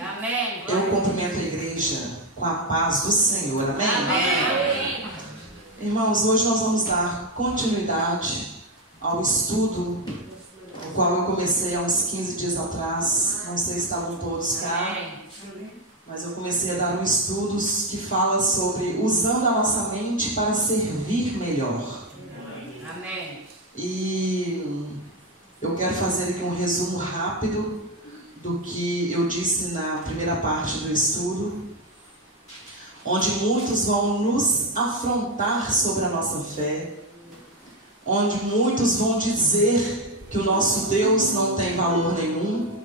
Amém. Eu cumprimento a igreja com a paz do Senhor. Amém? Amém. Irmãos, hoje nós vamos dar continuidade ao estudo, o qual eu comecei há uns 15 dias atrás. Não sei se estavam todos cá, mas eu comecei a dar um estudo que fala sobre usando a nossa mente para servir melhor. Amém. E eu quero fazer aqui um resumo rápido do que eu disse na primeira parte do estudo, onde muitos vão nos afrontar sobre a nossa fé, onde muitos vão dizer que o nosso Deus não tem valor nenhum,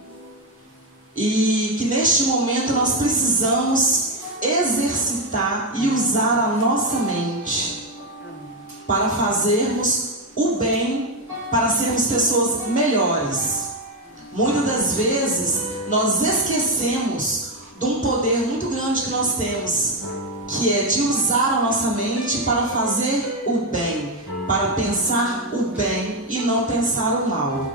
e que neste momento nós precisamos exercitar e usar a nossa mente para fazermos o bem, para sermos pessoas melhores. Muitas das vezes nós esquecemos de um poder muito grande que nós temos, que é de usar a nossa mente para fazer o bem, para pensar o bem e não pensar o mal.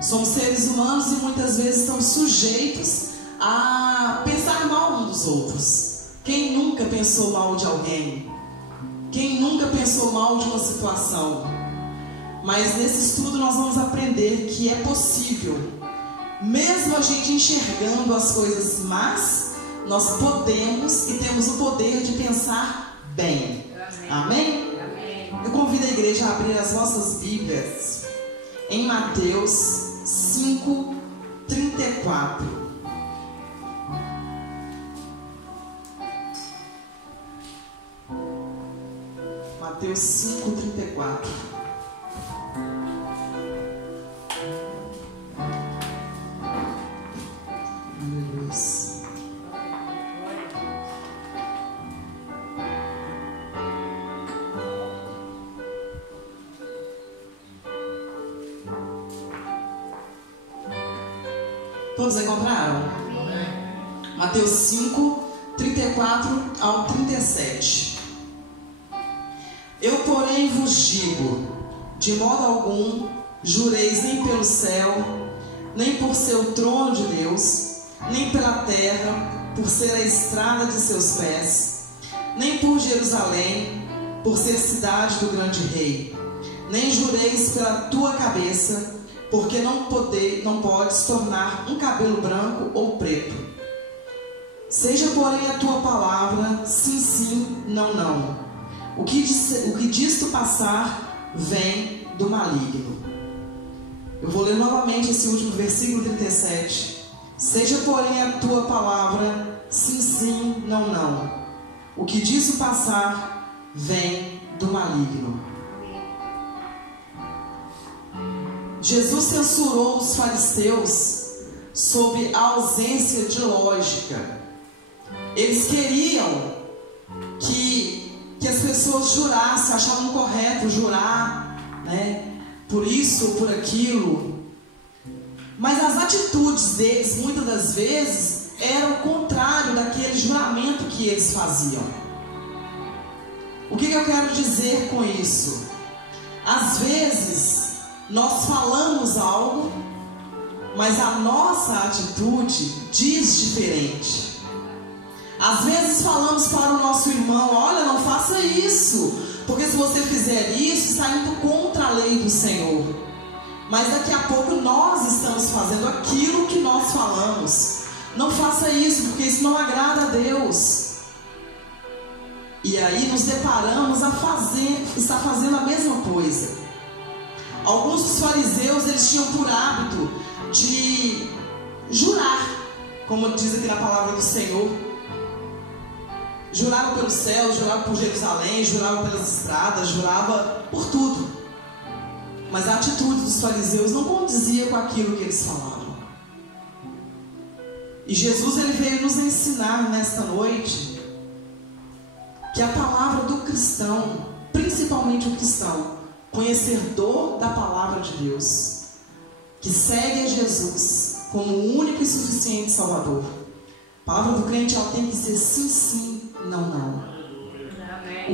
Somos seres humanos e muitas vezes estamos sujeitos a pensar mal uns dos outros. Quem nunca pensou mal de alguém? Quem nunca pensou mal de uma situação? Mas nesse estudo nós vamos aprender que é possível, mesmo a gente enxergando as coisas más, nós podemos e temos o poder de pensar bem. Amém? Amém? Eu convido a igreja a abrir as nossas Bíblias em Mateus 5:34. Mateus 5:34. Todos encontraram? Mateus 5:34 ao 37. Eu, porém, vos digo, de modo algum jureis nem pelo céu, nem por ser o trono de Deus, nem pela terra, por ser a estrada de seus pés, nem por Jerusalém, por ser cidade do grande rei, nem jureis pela tua cabeça, porque não podes tornar um cabelo branco ou preto. Seja, porém, a tua palavra sim, sim, não, não. O que disto passar vem do maligno. Eu vou ler novamente esse último versículo 37. Seja, porém, a tua palavra sim, sim, não, não. O que disso passar vem do maligno. Jesus censurou os fariseus sobre a ausência de lógica. Eles queriam que as pessoas jurassem, achavam correto jurar, né, por isso ou por aquilo. Mas as atitudes deles, muitas das vezes, eram o contrário daquele juramento que eles faziam. O que eu quero dizer com isso? Às vezes nós falamos algo, mas a nossa atitude diz diferente. Às vezes falamos para o nosso irmão: olha, não faça isso, porque se você fizer isso, está indo contra a lei do Senhor. Mas daqui a pouco nós estamos fazendo aquilo que nós falamos. Não faça isso, porque isso não agrada a Deus. E aí nos deparamos está fazendo a mesma coisa. Alguns dos fariseus, eles tinham por hábito de jurar, como diz aqui na palavra do Senhor. Jurava pelo céu, jurava por Jerusalém, jurava pelas estradas, jurava por tudo. Mas a atitude dos fariseus não condizia com aquilo que eles falavam. E Jesus, ele veio nos ensinar nesta noite que a palavra do cristão, principalmente o cristão, conhecedor da palavra de Deus, que segue a Jesus como o único e suficiente Salvador, a palavra do crente, ela tem que ser sim, sim, não, não.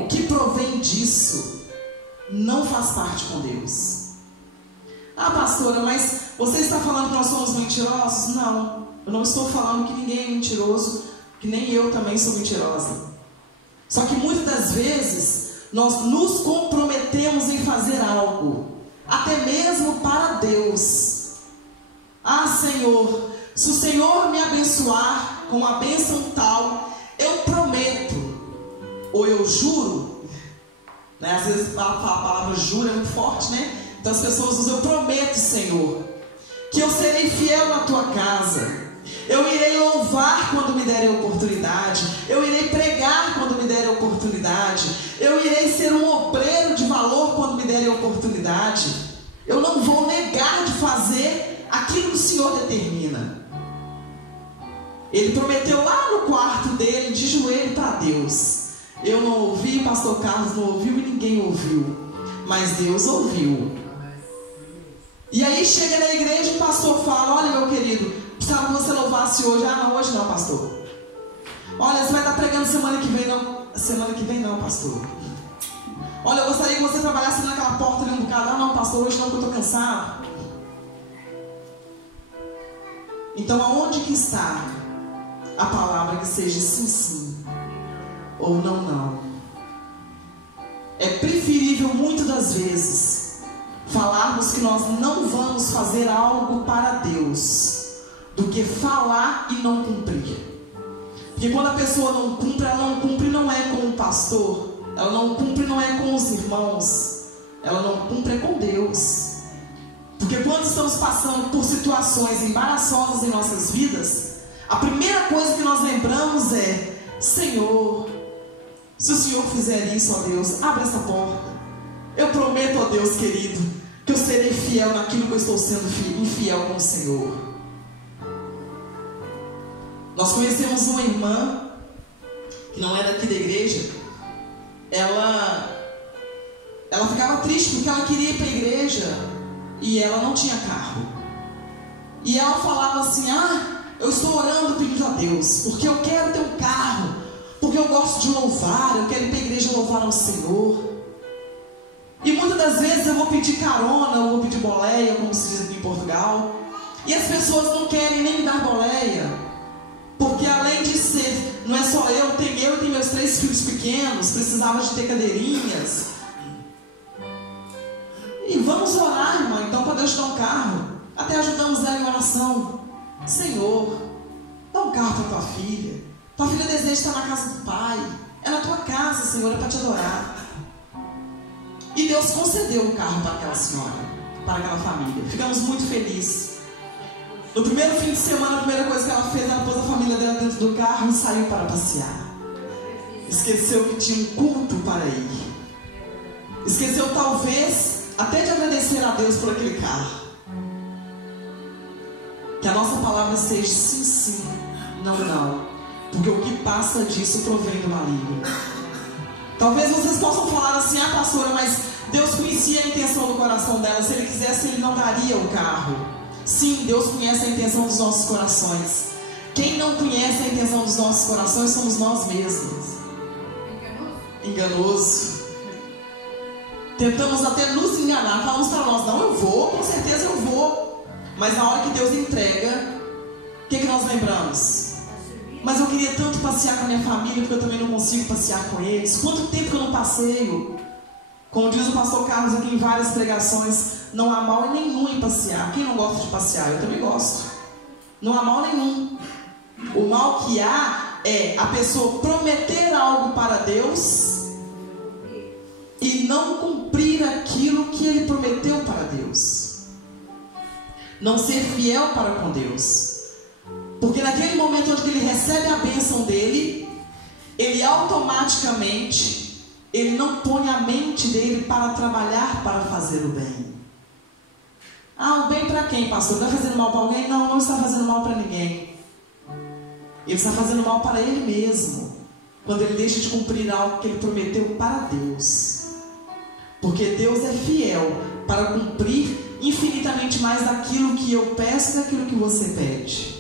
O que provém disso não faz parte com Deus. Ah, pastora, mas você está falando que nós somos mentirosos? Não. Eu não estou falando que ninguém é mentiroso, que nem eu também sou mentirosa. Só que muitas das vezes nós nos comprometemos em fazer algo, até mesmo para Deus. Ah, Senhor, se o Senhor me abençoar com uma bênção tal, eu prometo, ou eu juro, né? Às vezes a palavra juro é muito forte, né? Então as pessoas usam, eu prometo, Senhor, que eu serei fiel na tua casa. Eu irei louvar quando me derem oportunidade. Eu irei pregar quando me derem oportunidade. Eu irei ser um obreiro de valor quando me derem oportunidade. Eu não vou negar de fazer aquilo que o Senhor determina. Ele prometeu lá no quarto dele, de joelho para Deus. Eu não ouvi, pastor Carlos não ouviu e ninguém ouviu, mas Deus ouviu. E aí chega na igreja e o pastor fala: olha, meu querido, precisava que você louvasse hoje. Ah, não, hoje não, pastor. Olha, você vai estar pregando semana que vem. Não, semana que vem não, pastor. Olha, eu gostaria que você trabalhasse naquela porta ali um bocado. Ah, não, pastor, hoje não, porque eu estou cansado. Então, aonde que está a palavra que seja sim, sim, ou não, não? É preferível, muitas das vezes, falarmos que nós não vamos fazer algo para Deus, do que falar e não cumprir. Porque quando a pessoa não cumpre, ela não cumpre não é com o pastor, ela não cumpre não é com os irmãos, ela não cumpre é com Deus. Porque quando estamos passando por situações embaraçosas em nossas vidas, a primeira coisa que nós lembramos é: Senhor, se o Senhor fizer isso, ó Deus, abre essa porta. Eu prometo, ó Deus querido, que eu serei fiel naquilo que eu estou sendo infiel com o Senhor. Nós conhecemos uma irmã que não é daqui da igreja. Ela ficava triste porque ela queria ir para a igreja e ela não tinha carro. E ela falava assim: ah, eu estou orando pedindo a Deus, porque eu quero ter um carro, porque eu gosto de louvar, eu quero ir para a igreja louvar ao Senhor. E muitas das vezes eu vou pedir carona, eu vou pedir boleia, como se diz em Portugal, e as pessoas não querem nem me dar boleia, porque além de ser, não é só eu e meus 3 filhos pequenos, precisava de ter cadeirinhas. E vamos orar, irmão, então, para Deus te dar um carro. Até ajudamos ela em oração. Senhor, dá um carro para tua filha. Tua filha deseja estar na casa do pai. É na tua casa, Senhor, é para te adorar. E Deus concedeu um carro para aquela senhora, para aquela família. Ficamos muito felizes. No primeiro fim de semana, a primeira coisa que ela fez, ela pôs a família dela dentro do carro e saiu para passear. Esqueceu que tinha um culto para ir. Esqueceu, talvez, até de agradecer a Deus por aquele carro. Que a nossa palavra seja sim, sim, não, não. Porque o que passa disso provém do maligno. Talvez vocês possam falar assim: ah, pastora, mas Deus conhecia a intenção do coração dela. Se Ele quisesse, Ele não daria o carro. Sim, Deus conhece a intenção dos nossos corações. Quem não conhece a intenção dos nossos corações somos nós mesmos. Enganoso. Tentamos até nos enganar. Falamos para nós: não, eu vou, com certeza eu vou. Mas na hora que Deus entrega, o que nós lembramos? Mas eu queria tanto passear com a minha família, porque eu também não consigo passear com eles. Quanto tempo que eu não passeio? Como diz o pastor Carlos aqui em várias pregações, não há mal nenhum em passear. Quem não gosta de passear? Eu também gosto. Não há mal nenhum. O mal que há é a pessoa prometer algo para Deus e não cumprir aquilo que ele prometeu para Deus. Não ser fiel para com Deus. Porque naquele momento onde ele recebe a bênção dele, ele automaticamente, ele não põe a mente dele para trabalhar para fazer o bem. Ah, o bem para quem, pastor? Está fazendo mal para alguém? Não, não está fazendo mal para ninguém. Ele está fazendo mal para ele mesmo, quando ele deixa de cumprir algo que ele prometeu para Deus. Porque Deus é fiel para cumprir infinitamente mais daquilo que eu peço e daquilo que você pede.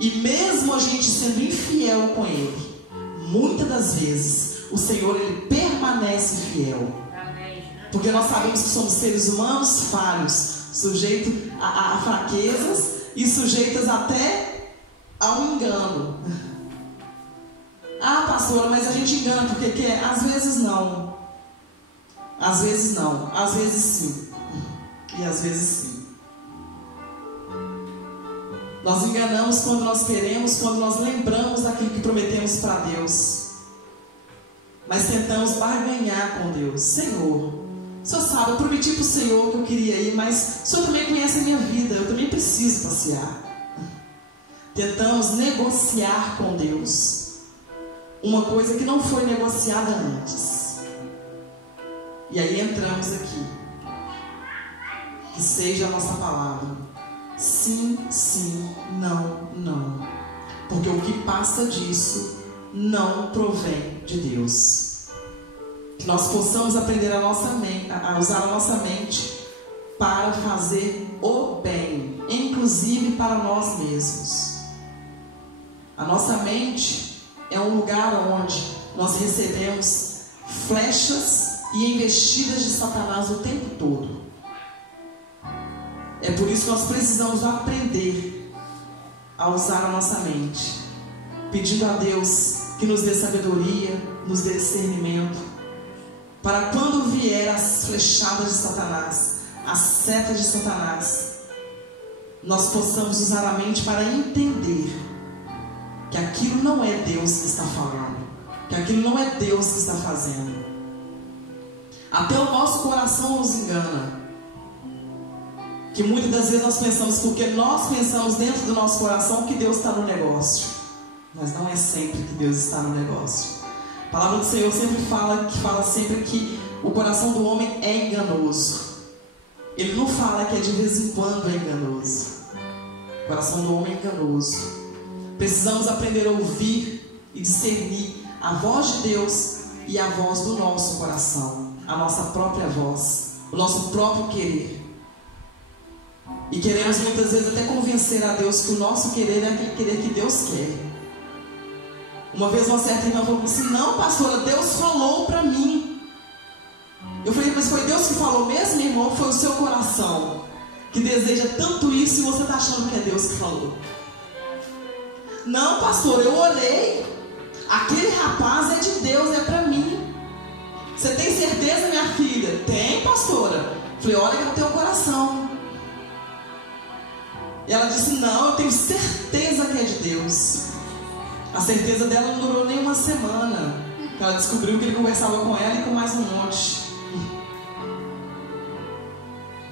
E mesmo a gente sendo infiel com Ele, muitas das vezes o Senhor, Ele permanece fiel. Porque nós sabemos que somos seres humanos falhos, sujeitos a fraquezas, e sujeitas até ao engano. Ah, pastora, mas a gente engana porque quer? Às vezes não. Às vezes não. Às vezes sim. E às vezes sim. Nós enganamos quando nós queremos, quando nós lembramos daquilo que prometemos para Deus. Mas tentamos barganhar com Deus. Senhor, o Senhor sabe, eu prometi para o Senhor que eu queria ir, mas o Senhor também conhece a minha vida, eu também preciso passear. Tentamos negociar com Deus uma coisa que não foi negociada antes. E aí entramos aqui. Que seja a nossa palavra: sim, sim, não, não. Porque o que passa disso não provém de Deus. Que nós possamos aprender a usar a nossa mente para fazer o bem, inclusive para nós mesmos. A nossa mente é um lugar onde nós recebemos flechas e investidas de Satanás o tempo todo. É por isso que nós precisamos aprender a usar a nossa mente, pedindo a Deus que nos dê sabedoria, nos dê discernimento, para quando vier as flechadas de Satanás, as setas de Satanás, nós possamos usar a mente para entender que aquilo não é Deus que está falando, que aquilo não é Deus que está fazendo. Até o nosso coração nos engana, que muitas das vezes nós pensamos, porque nós pensamos dentro do nosso coração que Deus está no negócio, mas não é sempre que Deus está no negócio. A palavra do Senhor sempre fala sempre que o coração do homem é enganoso. Ele não fala que é de vez em quando é enganoso. O coração do homem é enganoso. Precisamos aprender a ouvir e discernir a voz de Deus e a voz do nosso coração, a nossa própria voz, o nosso próprio querer. E queremos muitas vezes até convencer a Deus que o nosso querer é aquele querer que Deus quer. Uma vez uma certa irmã falou assim: não, pastora, Deus falou para mim. Eu falei: mas foi Deus que falou mesmo, irmão? Ou foi o seu coração que deseja tanto isso e você está achando que é Deus que falou? Não, pastor, eu orei. Aquele rapaz é de Deus, é para mim. Você tem certeza, minha filha? Tem, pastora. Falei: olha no teu coração. E ela disse: não, eu tenho certeza que é de Deus. A certeza dela não durou nem uma semana. Ela descobriu que ele conversava com ela e com mais um monte.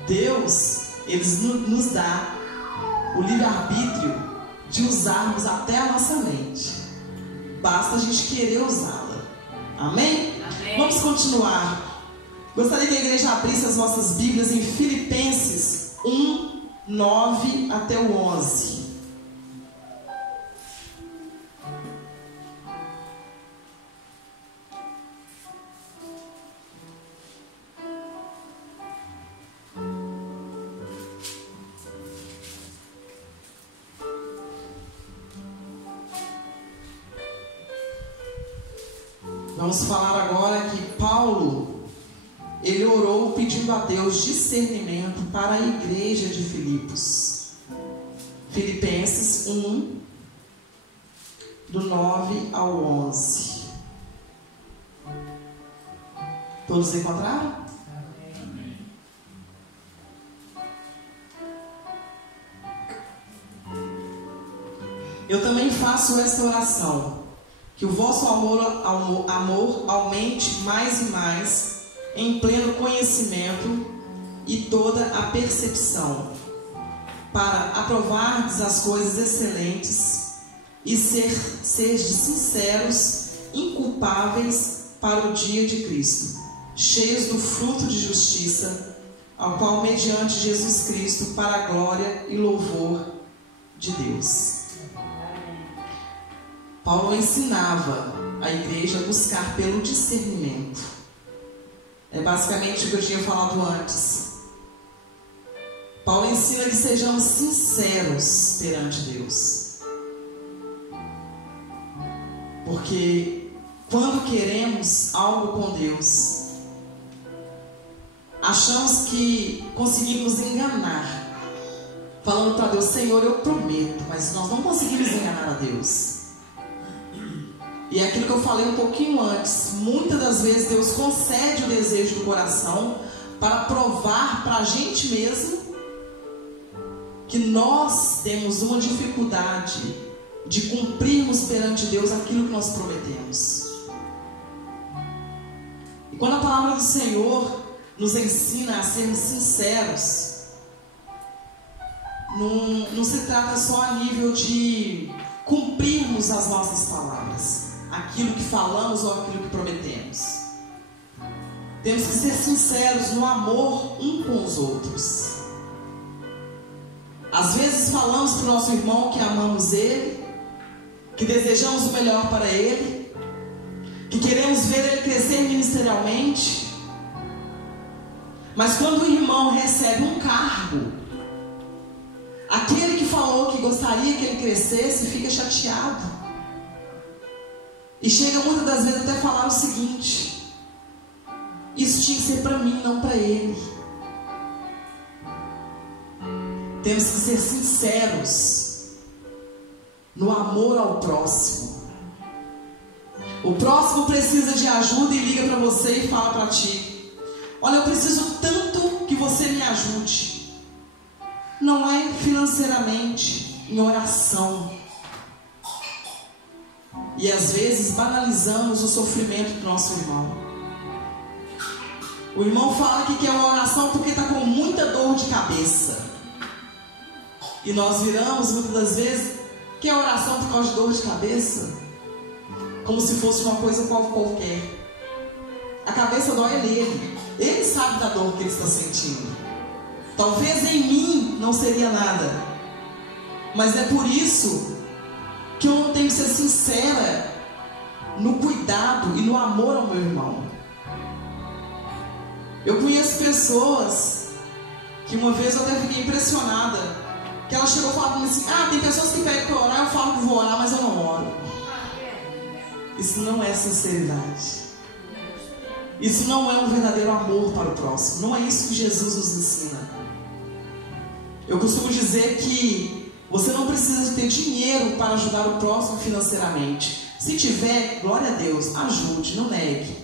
Deus, Ele nos dá o livre-arbítrio de usarmos até a nossa mente. Basta a gente querer usá-la. Amém? Amém. Vamos continuar. Gostaria que a igreja abrisse as nossas Bíblias em Filipenses 1, 9 até o 11. Vamos falar agora que Paulo, ele orou pedindo a Deus discernimento para a igreja de Filipos. Filipenses 1, do 9 ao 11. Todos encontraram? Amém. Eu também faço esta oração: que o vosso amor aumente mais e mais, em pleno conhecimento e toda a percepção, para aprovardes as coisas excelentes e seres sinceros, inculpáveis para o dia de Cristo, cheios do fruto de justiça, ao qual mediante Jesus Cristo, para a glória e louvor de Deus. Paulo ensinava a igreja a buscar pelo discernimento. É basicamente o que eu tinha falado antes. Paulo ensina que sejamos sinceros perante Deus. Porque quando queremos algo com Deus, achamos que conseguimos enganar, falando para Deus: Senhor, eu prometo, mas nós não conseguimos enganar a Deus. E é aquilo que eu falei um pouquinho antes, muitas das vezes Deus concede o desejo do coração para provar para a gente mesmo que nós temos uma dificuldade de cumprirmos perante Deus aquilo que nós prometemos. E quando a palavra do Senhor nos ensina a sermos sinceros, não se trata só a nível de cumprirmos as nossas palavras, aquilo que falamos ou aquilo que prometemos. Temos que ser sinceros no amor um com os outros. Às vezes falamos para o nosso irmão que amamos ele, que desejamos o melhor para ele, que queremos ver ele crescer ministerialmente. Mas quando o irmão recebe um cargo, aquele que falou que gostaria que ele crescesse fica chateado. E chega muitas das vezes até falar o seguinte: isso tinha que ser para mim, não para ele. Temos que ser sinceros no amor ao próximo. O próximo precisa de ajuda e liga para você e fala para ti: olha, eu preciso tanto que você me ajude. Não é financeiramente, em oração. E às vezes banalizamos o sofrimento do nosso irmão. O irmão fala que quer uma oração porque está com muita dor de cabeça. E nós viramos muitas das vezes: quer oração por causa de dor de cabeça? Como se fosse uma coisa qualquer. A cabeça dói nele. Ele sabe da dor que ele está sentindo. Talvez em mim não seria nada, mas é por isso que eu não tenho que ser sincera no cuidado e no amor ao meu irmão. Eu conheço pessoas que uma vez eu até fiquei impressionada, que ela chegou e falou para mim assim: tem pessoas que pedem para orar, eu falo que vou orar, mas eu não oro. Isso não é sinceridade. Isso não é um verdadeiro amor para o próximo. Não é isso que Jesus nos ensina. Eu costumo dizer que você não precisa ter dinheiro para ajudar o próximo financeiramente. Se tiver, glória a Deus, ajude, não negue.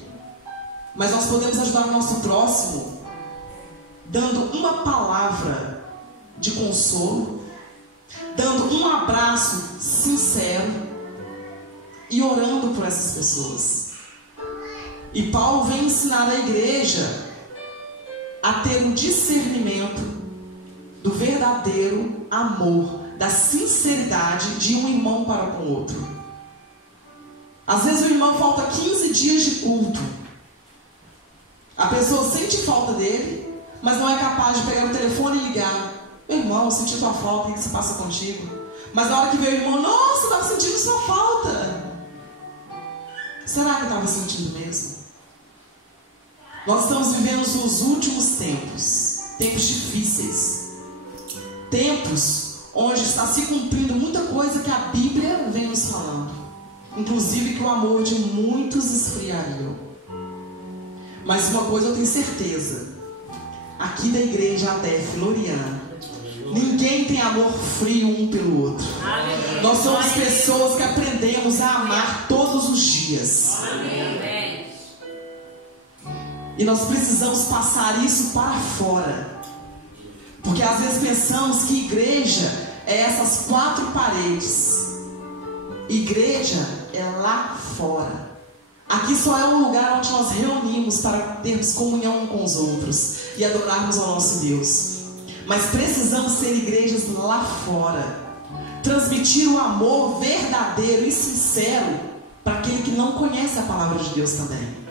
Mas nós podemos ajudar o nosso próximo dando uma palavra de consolo, dando um abraço sincero e orando por essas pessoas. E Paulo vem ensinar a igreja a ter um discernimento do verdadeiro amor, da sinceridade de um irmão para com o outro. Às vezes o irmão falta 15 dias de culto. A pessoa sente falta dele, mas não é capaz de pegar o telefone e ligar: meu irmão, eu senti tua falta, o que se passa contigo? Mas na hora que veio o irmão: nossa, eu estava sentindo sua falta. Será que eu estava sentindo mesmo? Nós estamos vivendo os últimos tempos, tempos difíceis, tempos onde está se cumprindo muita coisa que a Bíblia vem nos falando, inclusive que o amor de muitos esfriaria. Mas uma coisa eu tenho certeza: aqui da igreja ADEF Loriana, ninguém tem amor frio um pelo outro. Amém. Nós somos pessoas que aprendemos a amar todos os dias. Amém. E nós precisamos passar isso para fora. Porque às vezes pensamos que igreja é essas 4 paredes. Igreja é lá fora. Aqui só é um lugar onde nós reunimos para termos comunhão com os outros e adorarmos ao nosso Deus. Mas precisamos ser igrejas lá fora, transmitir o amor verdadeiro e sincero para aquele que não conhece a palavra de Deus também.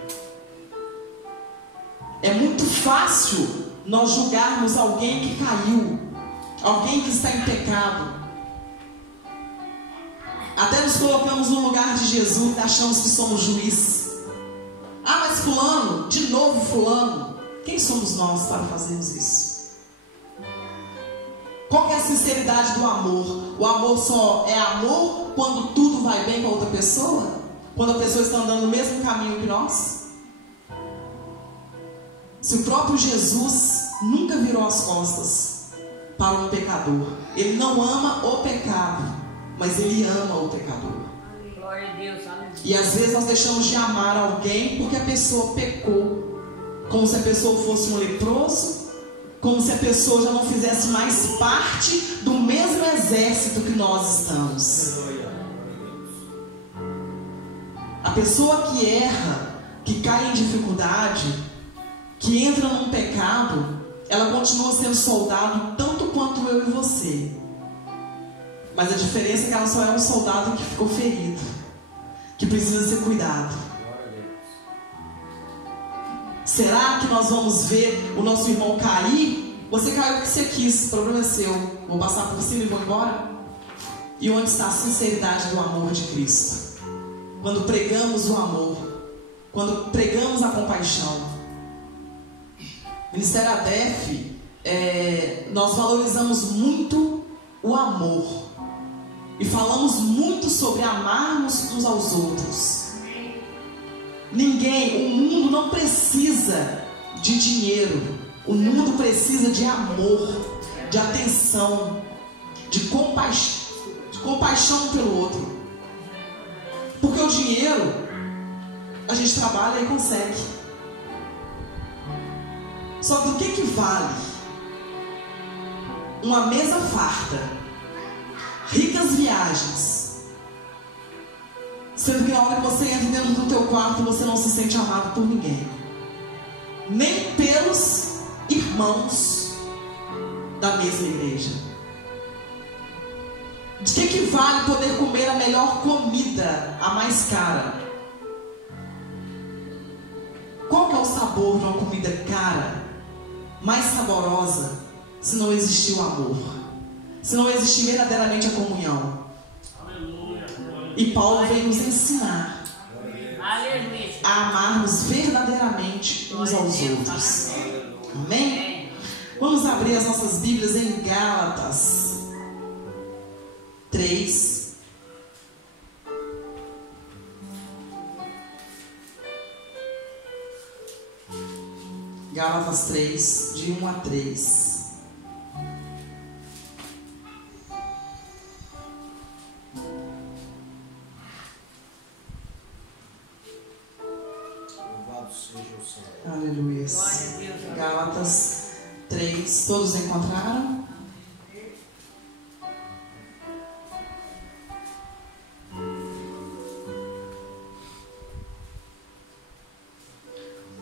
É muito fácil nós julgarmos alguém que caiu, alguém que está em pecado. Até nos colocamos no lugar de Jesus e achamos que somos juiz. Mas fulano, de novo fulano. Quem somos nós para fazermos isso? Qual que é a sinceridade do amor? O amor só é amor quando tudo vai bem com a outra pessoa? Quando a pessoa está andando no mesmo caminho que nós? Se o próprio Jesus nunca virou as costas para um pecador. Ele não ama o pecado, mas ele ama o pecador. Glória a Deus, aleluia. E às vezes nós deixamos de amar alguém porque a pessoa pecou, como se a pessoa fosse um leproso, como se a pessoa já não fizesse mais parte do mesmo exército que nós estamos. A pessoa que erra, que cai em dificuldade, que entra num pecado, ela continua sendo soldado tanto quanto eu e você. Mas a diferença é que ela só é um soldado que ficou ferido, que precisa ser cuidado. Será que nós vamos ver o nosso irmão cair? Você caiu porque você quis, o problema é seu. Vou passar por cima e vou embora? E onde está a sinceridade do amor de Cristo? Quando pregamos o amor, quando pregamos a compaixão. Ministério ADEF, nós valorizamos muito o amor. E falamos muito sobre amarmos uns aos outros. Ninguém, o mundo não precisa de dinheiro. O mundo precisa de amor, de atenção, de compaixão pelo outro. Porque o dinheiro, a gente trabalha e consegue. Só que o que vale uma mesa farta, ricas viagens, sendo que na hora que você entra dentro do teu quarto você não se sente amado por ninguém, nem pelos irmãos da mesma igreja? De que vale poder comer a melhor comida, a mais cara? Qual que é o sabor de uma comida cara, mais saborosa, se não existir o amor, se não existir verdadeiramente a comunhão? E Paulo veio nos ensinar a amarmos verdadeiramente uns aos outros. Amém? Vamos abrir as nossas Bíblias em Gálatas 3. Gálatas 3, de 1 a 3. Louvado seja o Senhor. Aleluia. Gálatas 3, todos encontraram?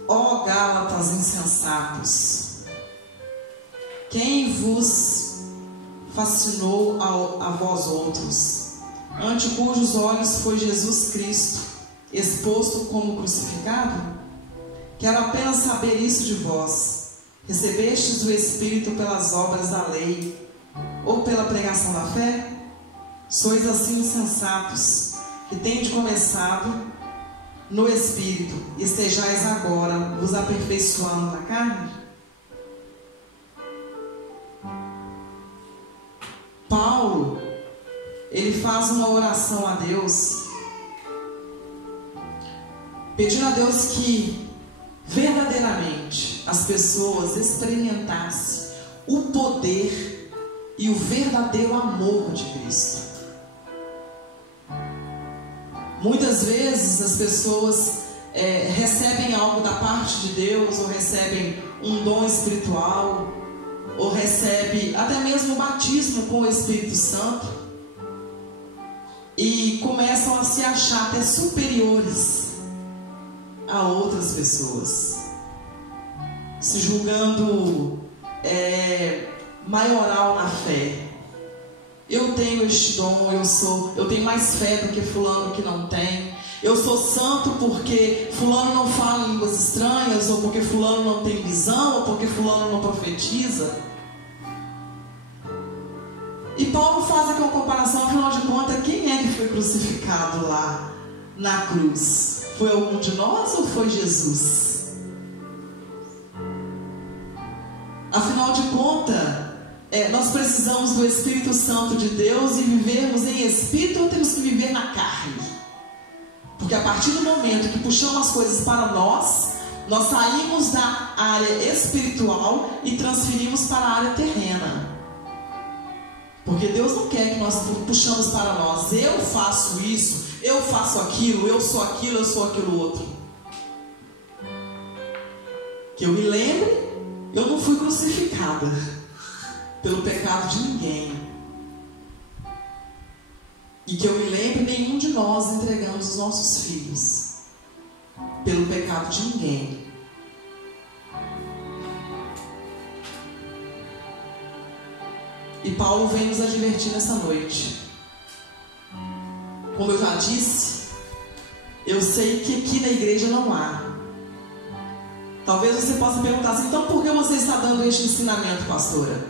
Ó Gálatas insensatos, quem vos fascinou a vós outros, ante cujos olhos foi Jesus Cristo exposto como crucificado? Quero apenas saber isso de vós: recebestes o Espírito pelas obras da lei ou pela pregação da fé? Sois assim insensatos, que tendes começado no Espírito, estejais agora vos aperfeiçoando na carne? Paulo, ele faz uma oração a Deus, pedindo a Deus que verdadeiramente as pessoas experimentassem o poder e o verdadeiro amor de Cristo. Muitas vezes as pessoas recebem algo da parte de Deus, ou recebem um dom espiritual, ou recebem até mesmo o batismo com o Espírito Santo, e começam a se achar até superiores a outras pessoas, se julgando maioral na fé. Eu tenho este dom, eu tenho mais fé do que fulano que não tem. Eu sou santo porque fulano não fala línguas estranhas, ou porque fulano não tem visão, ou porque fulano não profetiza. E Paulo faz aqui uma comparação, afinal de contas, quem é que foi crucificado lá na cruz? Foi algum de nós ou foi Jesus? Afinal de contas, nós precisamos do Espírito Santo de Deus e vivermos em espírito, ou temos que viver na carne? Porque a partir do momento que puxamos as coisas para nós saímos da área espiritual e transferimos para a área terrena. Porque Deus não quer que nós puxamos para nós. Eu faço isso, eu faço aquilo, eu sou aquilo outro. Que eu me lembre, eu não fui crucificada pelo pecado de ninguém. E que eu me lembre, nenhum de nós entregamos os nossos filhos pelo pecado de ninguém. E Paulo vem nos advertir nessa noite. Como eu já disse, eu sei que aqui na igreja não há. Talvez você possa perguntar assim, então por que você está dando este ensinamento, pastora?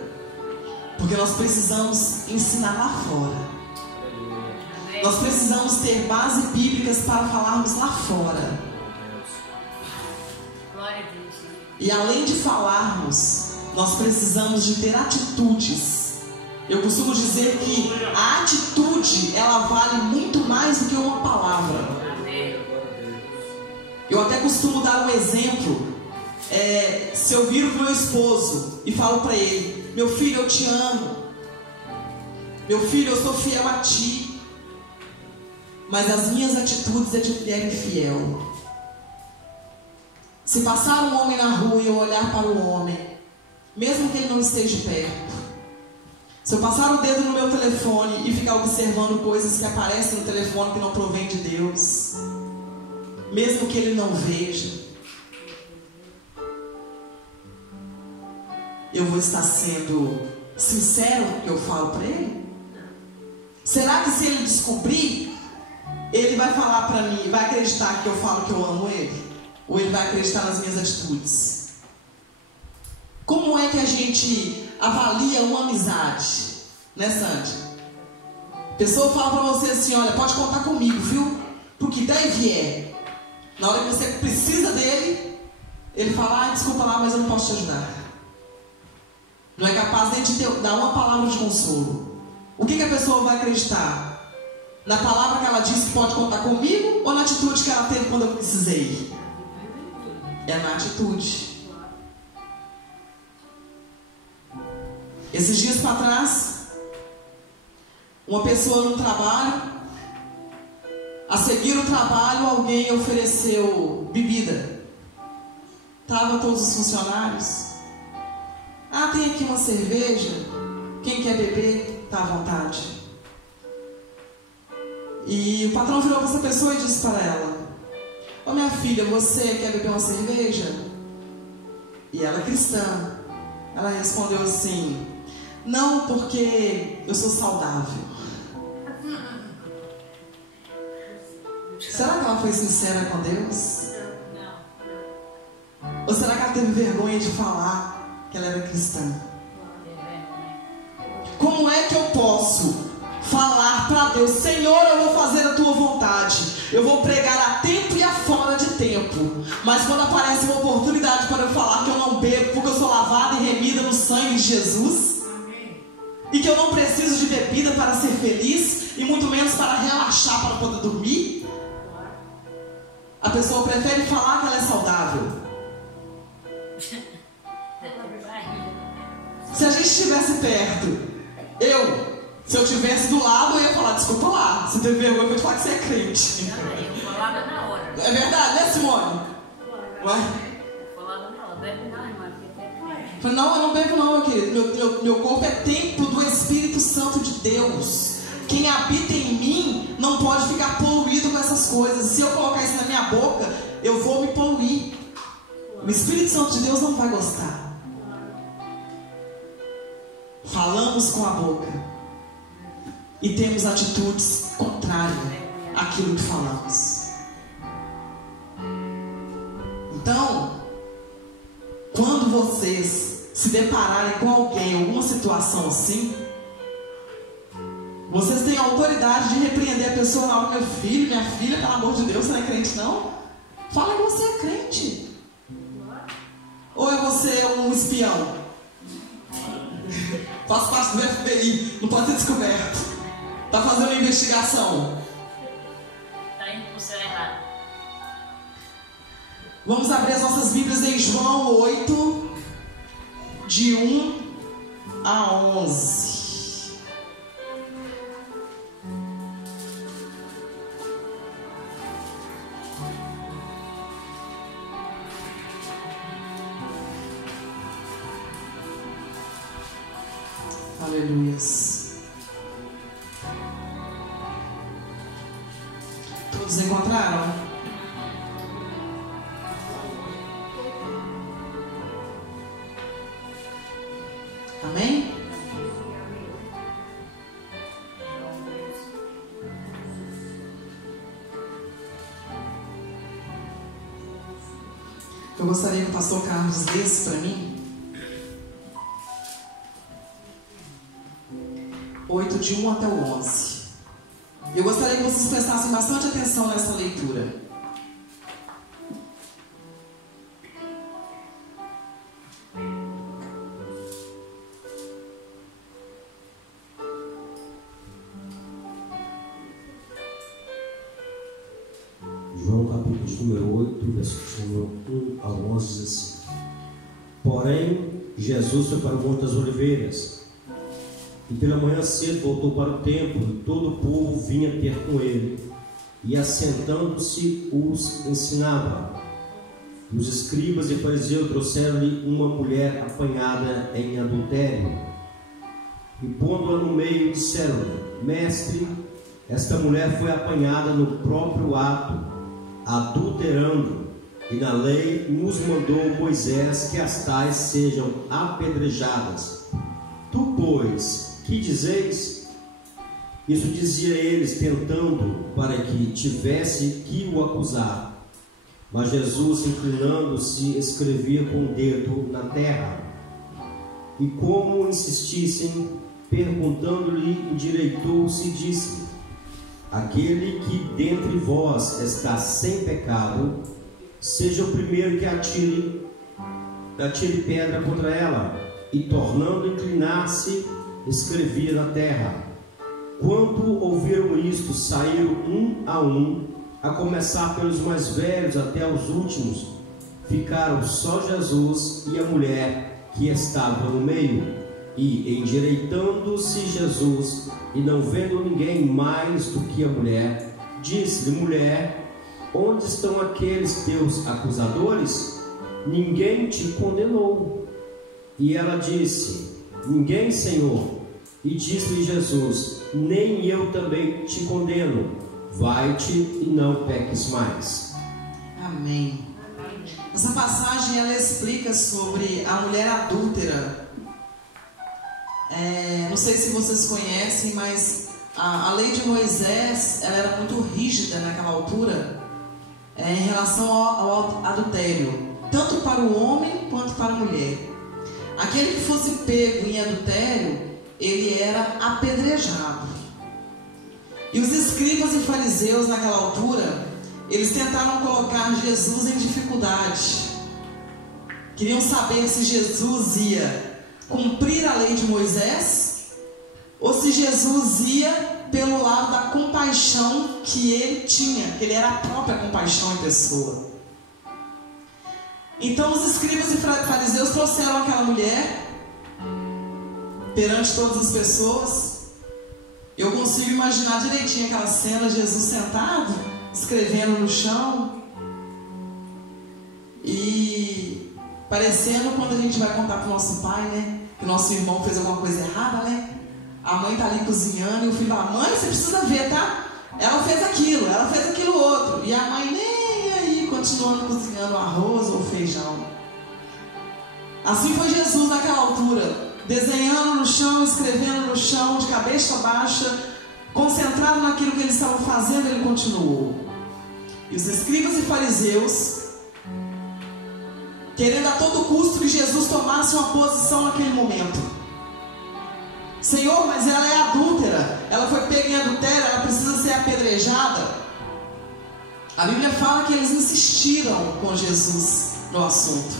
Porque nós precisamos ensinar lá fora. Nós precisamos ter bases bíblicas para falarmos lá fora. E além de falarmos, nós precisamos de ter atitudes. Eu costumo dizer que a atitude, ela vale muito mais do que uma palavra. Eu até costumo dar um exemplo. Se eu viro para o meu esposo e falo para ele: meu filho, eu te amo. Meu filho, eu sou fiel a ti. Mas as minhas atitudes é de mulher infiel. Se passar um homem na rua e eu olhar para o homem, mesmo que ele não esteja perto, se eu passar o dedo no meu telefone e ficar observando coisas que aparecem no telefone que não provém de Deus, mesmo que ele não veja, eu vou estar sendo sincero no que eu falo para ele? Será que se ele descobrir, ele vai falar para mim, vai acreditar que eu falo que eu amo ele? Ou ele vai acreditar nas minhas atitudes? Como é que a gente avalia uma amizade? Né, Sandy? A pessoa fala para você assim: olha, pode contar comigo, viu? Porque der e vier. Na hora que você precisa dele, ele fala: desculpa lá, mas eu não posso te ajudar. Não é capaz nem de dar uma palavra de consolo. O que a pessoa vai acreditar? Na palavra que ela disse que pode contar comigo, ou na atitude que ela teve quando eu precisei? É na atitude. Esses dias para trás, uma pessoa no trabalho, a seguir o trabalho, alguém ofereceu bebida. Estavam todos os funcionários. Tem aqui uma cerveja. Quem quer beber, está à vontade. E o patrão virou para essa pessoa e disse para ela: ô minha filha, você quer beber uma cerveja? E ela é cristã. Ela respondeu assim: não, porque eu sou saudável. Será que ela foi sincera com Deus? Não. Ou será que ela teve vergonha de falar que ela era cristã? Como é que eu posso falar para Deus: Senhor, eu vou fazer a tua vontade, eu vou pregar a tempo e a fora de tempo, mas quando aparece uma oportunidade para eu falar que eu não bebo porque eu sou lavada e remida no sangue de Jesus, e que eu não preciso de bebida para ser feliz, e muito menos para relaxar, para poder dormir, a pessoa prefere falar que ela é saudável. Se a gente estivesse perto, se eu estivesse do lado, eu ia falar: desculpa lá, você teve vergonha para te falar que você é crente. Eu falava na hora. É verdade, né, Simone? Ué? Eu falava na hora, bebe não, irmã. Não, eu não bebo não, meu querido. Meu corpo é templo do Espírito Santo de Deus. Quem habita em mim não pode ficar poluído com essas coisas. Se eu colocar isso na minha boca, eu vou me poluir. O Espírito Santo de Deus não vai gostar. Falamos com a boca e temos atitudes contrárias àquilo que falamos. Então, quando vocês se depararem com alguém em alguma situação assim, vocês têm a autoridade de repreender a pessoa na hora: meu filho, minha filha, pelo amor de Deus, você não é crente não? Fala que você é crente. Ou é você um espião? Faz parte do FBI, não pode ser descoberto. Está fazendo uma investigação. Está indo para o céu errado. Vamos abrir as nossas Bíblias em João 8, de 1 a 11. Aleluias. Todos encontraram? Amém? Eu gostaria que o pastor Carlos lesse para mim 8, de 1 até o 11. Eu gostaria que vocês prestassem bastante atenção nessa leitura. João capítulo número 8, versículo 1 ao 11 diz assim: Porém, Jesus foi para o Monte das Oliveiras, e pela manhã cedo voltou para o templo, e todo o povo vinha ter com ele, e assentando-se os ensinava. Os escribas e fariseus trouxeram-lhe uma mulher apanhada em adultério, e pondo-a no meio, disseram-lhe: Mestre, esta mulher foi apanhada no próprio ato, adulterando, e na lei nos mandou Moisés que as tais sejam apedrejadas. Tu, pois, que dizeis? Isso dizia eles, tentando, para que tivesse que o acusar. Mas Jesus, inclinando-se, escrevia com o dedo na terra. E como insistissem, perguntando-lhe, endireitou-se e disse: Aquele que dentre vós está sem pecado, seja o primeiro que atire pedra contra ela. E tornando a inclinar-se, escrevia na terra. Quando ouviram isto, saíram um, a começar pelos mais velhos até os últimos. Ficaram só Jesus e a mulher que estava no meio. E, endireitando-se Jesus, e não vendo ninguém mais do que a mulher, disse-lhe: Mulher, onde estão aqueles teus acusadores? Ninguém te condenou. E ela disse: Ninguém, Senhor. E disse-lhe Jesus: Nem eu também te condeno. Vai-te e não peques mais. Amém. Essa passagem ela explica sobre a mulher adúltera. Não sei se vocês conhecem, mas a lei de Moisés ela era muito rígida naquela altura em relação ao adultério, tanto para o homem quanto para a mulher. Aquele que fosse pego em adultério, ele era apedrejado. E os escribas e fariseus naquela altura, eles tentaram colocar Jesus em dificuldade. Queriam saber se Jesus ia cumprir a lei de Moisés ou se Jesus ia pelo lado da compaixão que ele tinha, que ele era a própria compaixão em pessoa. Então os escribas e fariseus trouxeram aquela mulher perante todas as pessoas. Eu consigo imaginar direitinho aquela cena, Jesus sentado, escrevendo no chão, e parecendo quando a gente vai contar para o nosso pai, né, que o nosso irmão fez alguma coisa errada, né? A mãe está ali cozinhando e o filho fala: Mãe, você precisa ver, tá? Ela fez aquilo outro. E a mãe nem aí, continuando cozinhando arroz ou feijão. Assim foi Jesus naquela altura, desenhando no chão, escrevendo no chão, de cabeça baixa, concentrado naquilo que eles estavam fazendo. Ele continuou. E os escribas e fariseus, querendo a todo custo que Jesus tomasse uma posição naquele momento. Senhor, mas ela é adúltera, ela foi pega em adultério, ela precisa ser apedrejada. A Bíblia fala que eles insistiram com Jesus no assunto.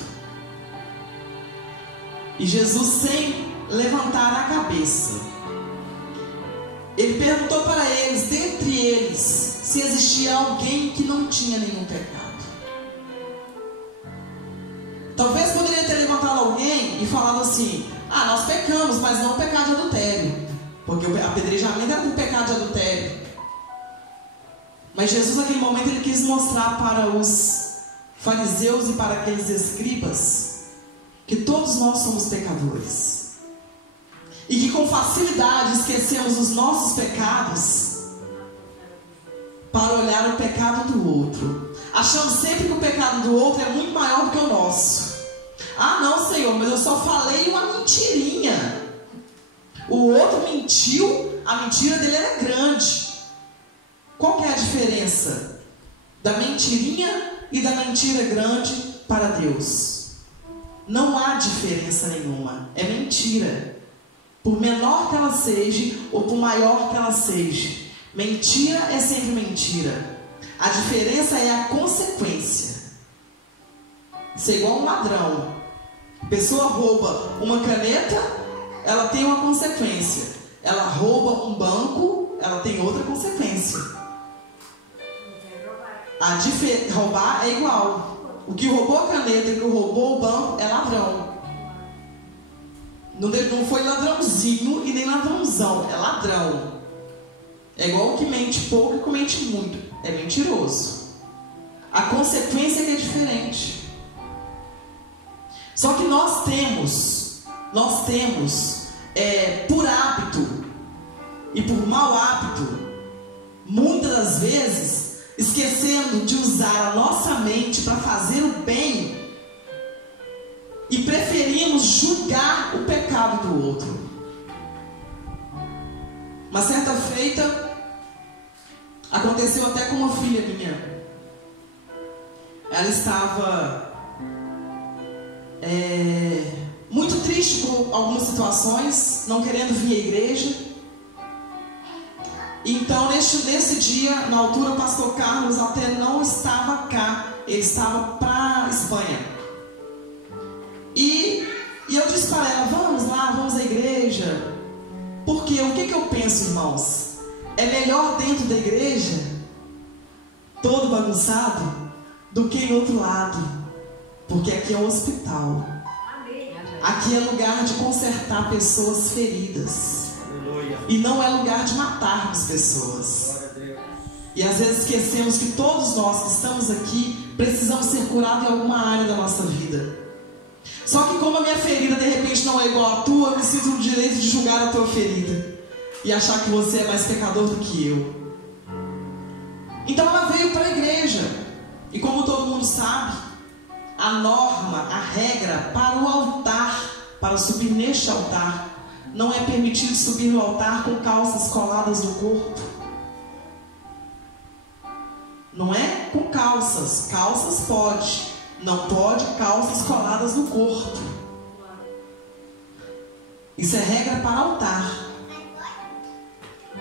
E Jesus, sem levantar a cabeça, ele perguntou para eles, dentre eles, se existia alguém que não tinha nenhum pecado. Talvez poderia ter levantado alguém e falado assim: nós pecamos, mas não o pecado de adultério, porque o apedrejamento era um pecado de adultério. Mas Jesus naquele momento ele quis mostrar para os fariseus e para aqueles escribas que todos nós somos pecadores. e que com facilidade esquecemos os nossos pecados para olhar o pecado do outro, achando sempre que o pecado do outro é muito maior do que o nosso. Ah não, Senhor, mas eu só falei uma mentirinha. O outro mentiu, a mentira dele era grande. Qual que é a diferença da mentirinha e da mentira grande para Deus? Não há diferença nenhuma. É mentira. Por menor que ela seja ou por maior que ela seja, mentira é sempre mentira. A diferença é a consequência. Isso é igual um ladrão. A pessoa rouba uma caneta, ela tem uma consequência. Ela rouba um banco, ela tem outra consequência. Roubar é igual. O que roubou a caneta e o que roubou o banco é ladrão. Não foi ladrãozinho e nem ladrãozão, é ladrão. É igual o que mente pouco e o que mente muito. É mentiroso. A consequência é que é diferente. Só que nós temos por hábito e por mau hábito, muitas das vezes, esquecendo de usar a nossa mente para fazer o bem e preferimos julgar o pecado do outro. Uma certa feita, aconteceu até com uma filha minha. Ela estava muito triste por algumas situações, não querendo vir à igreja. Então nesse dia, na altura, o pastor Carlos até não estava cá, ele estava para a Espanha. E eu disse para ela, vamos lá, vamos à igreja. Porque o que eu penso, irmãos? É melhor dentro da igreja, todo bagunçado, do que em outro lado. Porque aqui é um hospital. Aqui é lugar de consertar pessoas feridas. E não é lugar de matarmos pessoas. E às vezes esquecemos que todos nós que estamos aqui precisamos ser curados em alguma área da nossa vida. Só que como a minha ferida de repente não é igual à tua, eu me sinto no direito de julgar a tua ferida e achar que você é mais pecador do que eu. Então ela veio para a igreja. E como todo mundo sabe, a norma, a regra para o altar, para subir neste altar, não é permitido subir no altar com calças coladas no corpo. Não é com calças. Calças pode. Não pode calças coladas no corpo. Isso é regra para altar.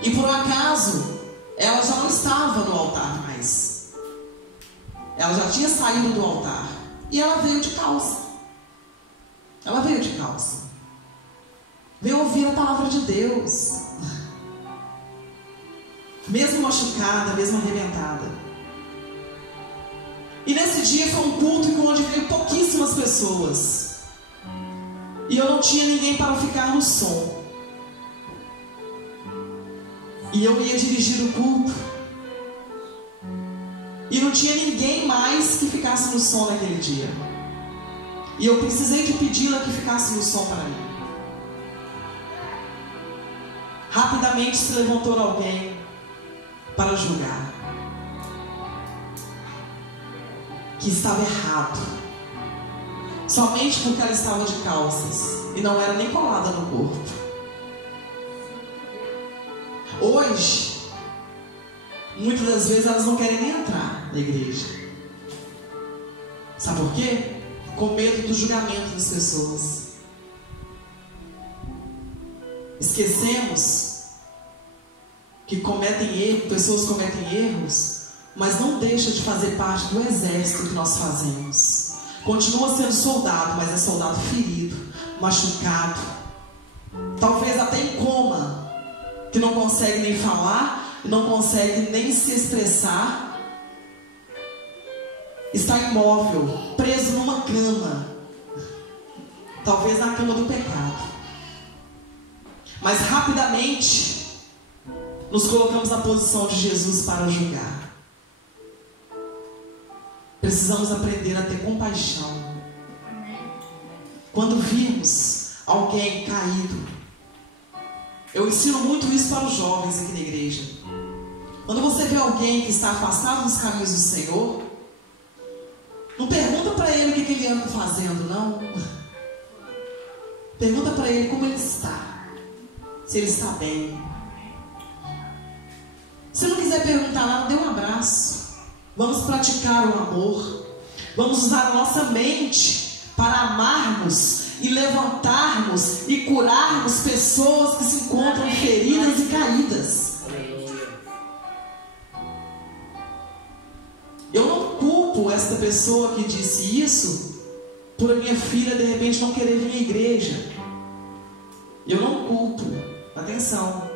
E por um acaso, ela já não estava no altar mais. Ela já tinha saído do altar. E ela veio de calça. Ela veio de calça. Veio ouvir a palavra de Deus. Mesmo machucada, mesmo arrebentada. E nesse dia foi um culto onde veio pouquíssimas pessoas. E eu não tinha ninguém para ficar no som. E eu ia dirigir o culto. E não tinha ninguém mais que ficasse no som naquele dia. E eu precisei de pedi-la que ficasse no som para mim. Rapidamente se levantou alguém para julgar que estava errado, somente porque ela estava de calças e não era nem colada no corpo. Hoje, muitas das vezes elas não querem nem entrar na igreja. Sabe por quê? Com medo do julgamento das pessoas. Esquecemos que pessoas cometem erros, mas não deixa de fazer parte do exército que nós fazemos. Continua sendo soldado, mas é soldado ferido, machucado, talvez até em coma, que não consegue nem falar, não consegue nem se expressar, está imóvel, preso numa cama, talvez na cama do pecado. Mas rapidamente nos colocamos na posição de Jesus para julgar. Precisamos aprender a ter compaixão. Quando virmos alguém caído, Eu ensino muito isso para os jovens aqui na igreja. Quando você vê alguém que está afastado dos caminhos do Senhor, não pergunta para ele o que ele anda fazendo, não. Pergunta para ele como ele está, se ele está bem. Se não quiser perguntar nada, dê um abraço. Vamos praticar o amor. Vamos usar a nossa mente para amarmos e levantarmos e curarmos pessoas que se encontram feridas e caídas. Eu não culpo esta pessoa que disse isso por a minha filha de repente não querer vir à igreja. Eu não culpo. Atenção,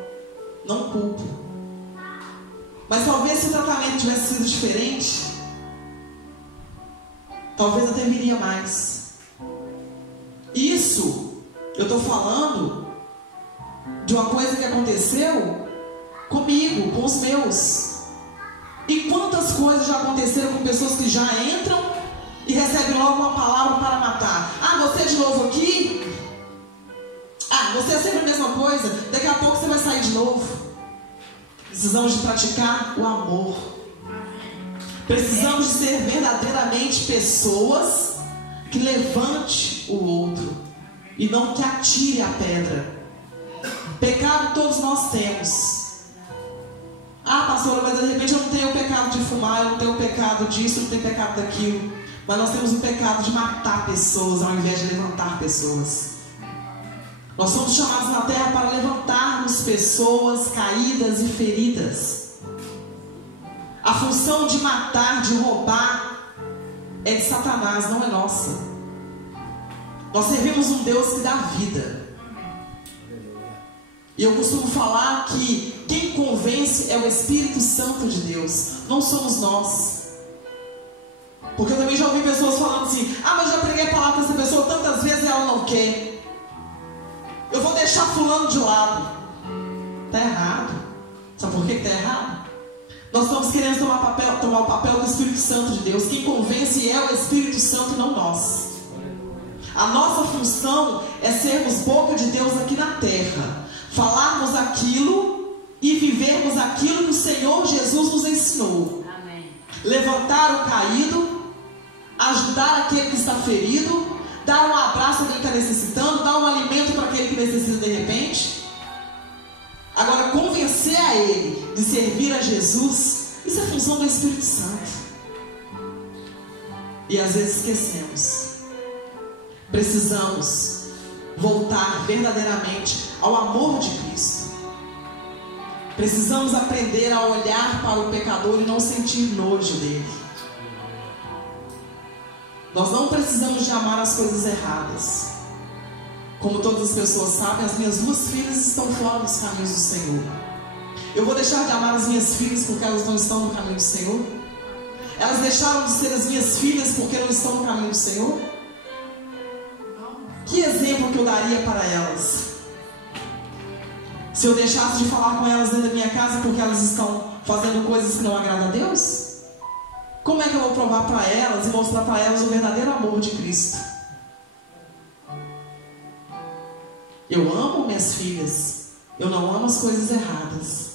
não culpo. Mas talvez se o tratamento tivesse sido diferente, talvez até viria mais. Isso, eu estou falando de uma coisa que aconteceu comigo, com os meus. E quantas coisas já aconteceram com pessoas que já entram e recebem logo uma palavra para matar. Ah, você é de novo aqui? Ah, você é sempre a mesma coisa? Daqui a pouco você vai sair de novo. Precisamos de praticar o amor. Precisamos de ser verdadeiramente pessoas que levante o outro e não que atire a pedra. Pecado todos nós temos. Ah, pastora, mas de repente eu não tenho o pecado de fumar, eu não tenho o pecado disso, eu não tenho o pecado daquilo. Mas nós temos o pecado de matar pessoas ao invés de levantar pessoas. Nós somos chamados na terra para levantarmos pessoas caídas e feridas. A função de matar, de roubar, é de Satanás, não é nossa. Nós servimos um Deus que dá vida. E eu costumo falar que quem convence é o Espírito Santo de Deus, não somos nós. Porque eu também já ouvi pessoas falando assim: ah, mas já preguei a palavra para essa pessoa tantas vezes e ela não quer. Eu vou deixar fulano de lado. Está errado. Sabe por que está errado? Nós estamos querendo tomar o papel do Espírito Santo de Deus. Quem convence é o Espírito Santo e não nós. A nossa função é sermos boca de Deus aqui na terra, falarmos aquilo e vivermos aquilo que o Senhor Jesus nos ensinou. Amém. Levantar o caído, ajudar aquele que está ferido, dar um abraço a quem está necessitando, dar um alimento para aquele que necessita de repente. Agora, convencer a ele de servir a Jesus, isso é função do Espírito Santo. E às vezes esquecemos. Precisamos voltar verdadeiramente ao amor de Cristo. Precisamos aprender a olhar para o pecador e não sentir nojo dele. Nós não precisamos de amar as coisas erradas. Como todas as pessoas sabem, as minhas duas filhas estão fora dos caminhos do Senhor. Eu vou deixar de amar as minhas filhas porque elas não estão no caminho do Senhor? Elas deixaram de ser as minhas filhas porque não estão no caminho do Senhor? Que exemplo que eu daria para elas? Se eu deixasse de falar com elas dentro da minha casa porque elas estão fazendo coisas que não agradam a Deus? Como é que eu vou provar para elas e mostrar para elas o verdadeiro amor de Cristo? Eu amo minhas filhas. Eu não amo as coisas erradas.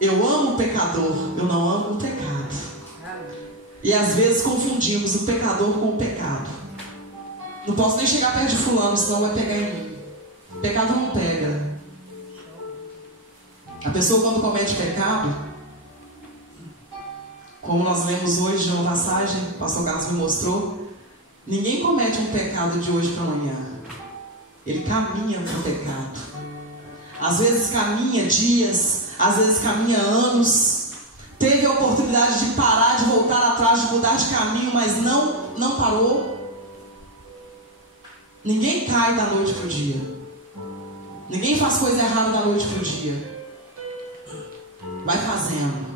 Eu amo o pecador. Eu não amo o pecado. E às vezes confundimos o pecador com o pecado. Não posso nem chegar perto de fulano, senão vai pegar em mim. O pecado não pega. A pessoa quando comete pecado, como nós lemos hoje de uma passagem, o pastor Carlos me mostrou, ninguém comete um pecado de hoje para amanhã. Ele caminha para o pecado. Às vezes caminha dias, às vezes caminha anos. Teve a oportunidade de parar, de voltar atrás, de mudar de caminho, mas não parou. Ninguém cai da noite para o dia. Ninguém faz coisa errada da noite para o dia. Vai fazendo,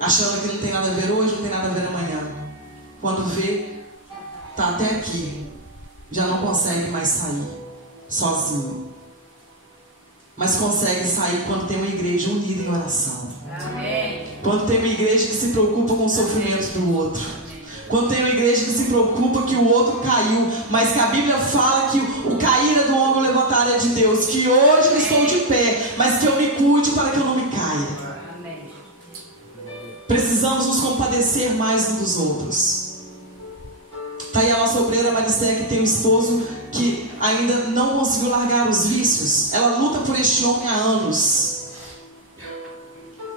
achando que não tem nada a ver hoje, não tem nada a ver amanhã. Quando vê, está até aqui, já não consegue mais sair sozinho. Mas consegue sair quando tem uma igreja unida em oração. Amém. Quando tem uma igreja que se preocupa com o sofrimento do outro. Quando tem uma igreja que se preocupa que o outro caiu, mas que a Bíblia fala que o cair é do homem, o levantar é de Deus. Que hoje eu estou de pé, mas que eu me cuide para que eu não me caia. Amém. Precisamos nos compadecer mais uns dos outros. Está aí a nossa obreira Maristéia, que tem um esposo que ainda não conseguiu largar os vícios. Ela luta por este homem há anos.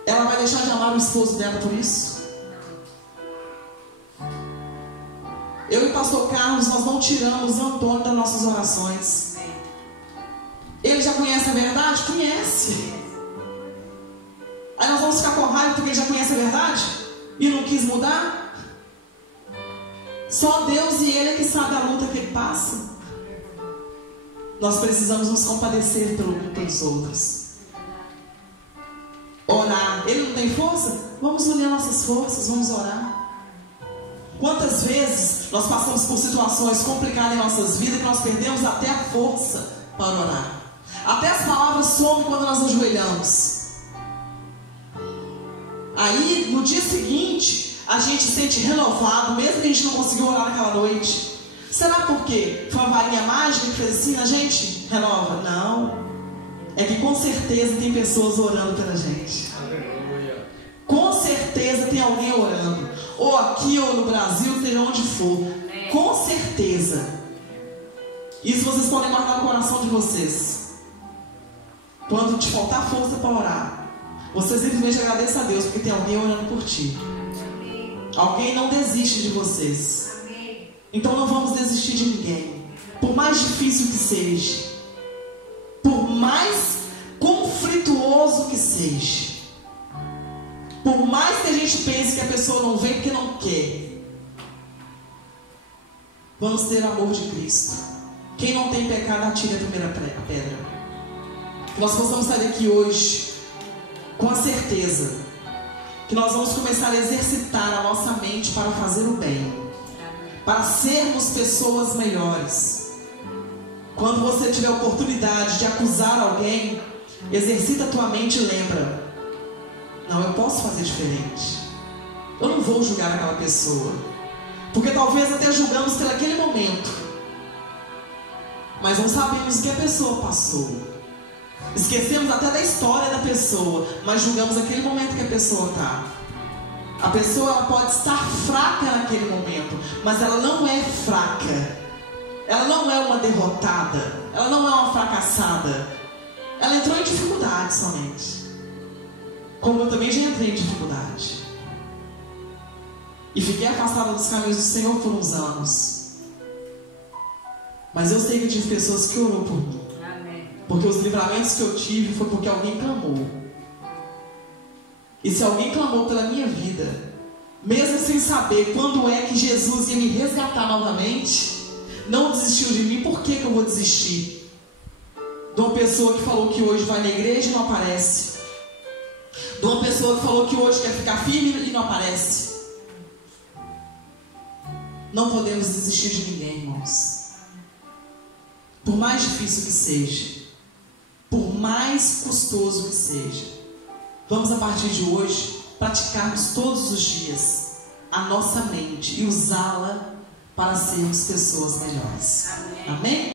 Ela vai deixar de amar o esposo dela por isso? Eu e o pastor Carlos, nós não tiramos Antônio das nossas orações. Ele já conhece a verdade? Conhece. Aí nós vamos ficar com raiva porque ele já conhece a verdade? E não quis mudar? Só Deus e Ele é que sabe a luta que Ele passa. Nós precisamos nos compadecer pelos outros. Orar. Ele não tem força? Vamos unir nossas forças, vamos orar. Quantas vezes nós passamos por situações complicadas em nossas vidas que nós perdemos até a força para orar. Até as palavras somem quando nós ajoelhamos. Aí, no dia seguinte, a gente se sente renovado, mesmo que a gente não conseguiu orar naquela noite. Será por quê? Foi uma varinha mágica que fez assim, a gente renova? Não. É que com certeza tem pessoas orando pela gente. Aleluia. Com certeza tem alguém orando. Ou aqui, ou no Brasil, seja onde for. Com certeza. Isso vocês podem guardar no coração de vocês. Quando te faltar força para orar, você simplesmente agradeça a Deus, porque tem alguém orando por ti. Alguém não desiste de vocês. Então não vamos desistir de ninguém. Por mais difícil que seja, por mais conflituoso que seja, por mais que a gente pense que a pessoa não vem porque não quer, vamos ter amor de Cristo. Quem não tem pecado, atire a primeira pedra. Que nós possamos sair daqui hoje com a certeza que nós vamos começar a exercitar a nossa mente para fazer o bem, para sermos pessoas melhores. Quando você tiver a oportunidade de acusar alguém, exercita a tua mente e lembra: não, eu posso fazer diferente. Eu não vou julgar aquela pessoa, porque talvez até julgamos pelaquele momento, mas não sabemos o que a pessoa passou. Esquecemos até da história da pessoa, mas julgamos aquele momento que a pessoa está. A pessoa ela pode estar fraca naquele momento, mas ela não é fraca. Ela não é uma derrotada. Ela não é uma fracassada. Ela entrou em dificuldade somente. Como eu também já entrei em dificuldade. E fiquei afastada dos caminhos do Senhor por uns anos. Mas eu sei que eu tive pessoas que orou por mim. Porque os livramentos que eu tive foi porque alguém clamou. E se alguém clamou pela minha vida, mesmo sem saber quando é que Jesus ia me resgatar novamente, não desistiu de mim, por que eu vou desistir? De uma pessoa que falou que hoje vai na igreja e não aparece. De uma pessoa que falou que hoje quer ficar firme e não aparece. Não podemos desistir de ninguém, irmãos. Por mais difícil que seja, por mais custoso que seja, vamos a partir de hoje praticarmos todos os dias a nossa mente e usá-la para sermos pessoas melhores. Amém?